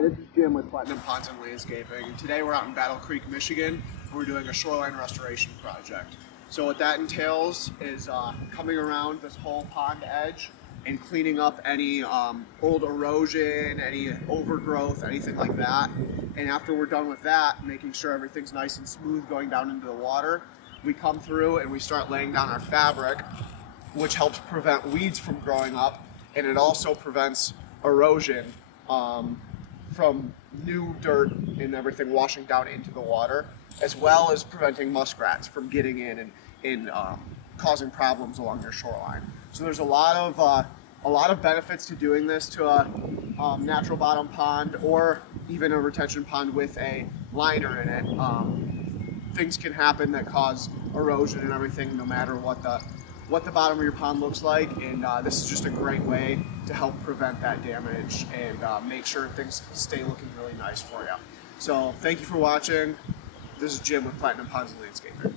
Hi, this is Jim with Platinum Ponds and Landscaping. And today we're out in Battle Creek, Michigan. We're doing a shoreline restoration project. So what that entails is coming around this whole pond edge and cleaning up any old erosion, any overgrowth, anything like that. And after we're done with that, making sure everything's nice and smooth going down into the water, we come through and we start laying down our fabric, which helps prevent weeds from growing up, and it also prevents erosion from new dirt and everything washing down into the water, as well as preventing muskrats from getting in and causing problems along your shoreline. So there's a lot of benefits to doing this to a natural bottom pond or even a retention pond with a liner in it. Things can happen that cause erosion and everything, no matter what the bottom of your pond looks like, and this is just a great way to help prevent that damage and make sure things stay looking really nice for you. So thank you for watching. This is Jim with Platinum Ponds and Landscaping.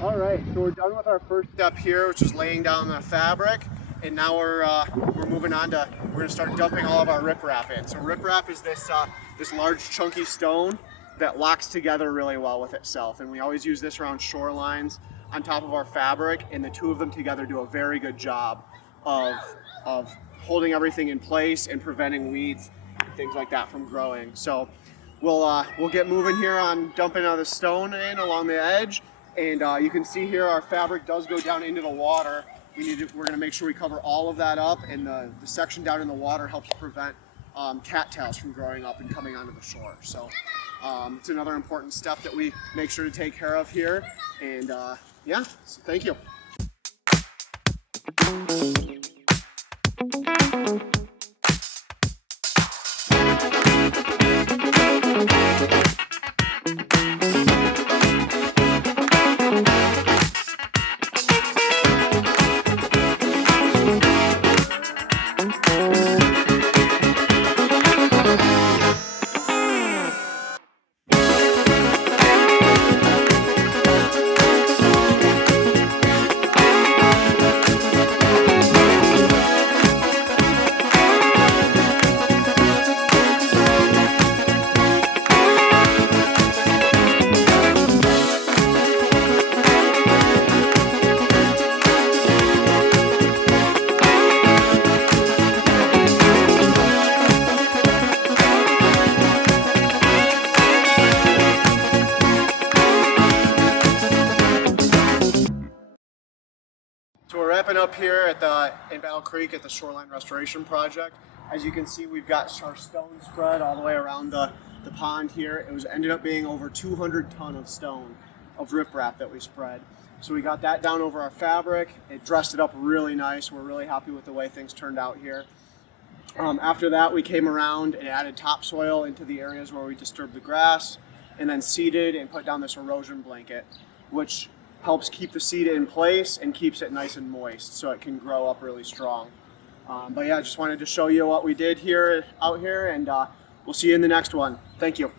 All right, so we're done with our first step here, which is laying down the fabric, and now we're moving on to, we're gonna start dumping all of our riprap in. So riprap is this large chunky stone that locks together really well with itself, and we always use this around shorelines on top of our fabric, and the two of them together do a very good job of holding everything in place and preventing weeds and things like that from growing. So we'll get moving here on dumping the stone in along the edge. And you can see here our fabric does go down into the water. We're going to make sure we cover all of that up, and the section down in the water helps prevent cattails from growing up and coming onto the shore. So it's another important step that we make sure to take care of here. And yeah, so thank you. So we're wrapping up here in Battle Creek at the Shoreline Restoration Project. As you can see, we've got our stone spread all the way around the pond here. It ended up being over 200 ton of stone of riprap that we spread. So we got that down over our fabric. It dressed it up really nice. We're really happy with the way things turned out here. After that, we came around and added topsoil into the areas where we disturbed the grass, and then seeded and put down this erosion blanket, which helps keep the seed in place and keeps it nice and moist so it can grow up really strong. But yeah, I just wanted to show you what we did out here, and we'll see you in the next one. Thank you.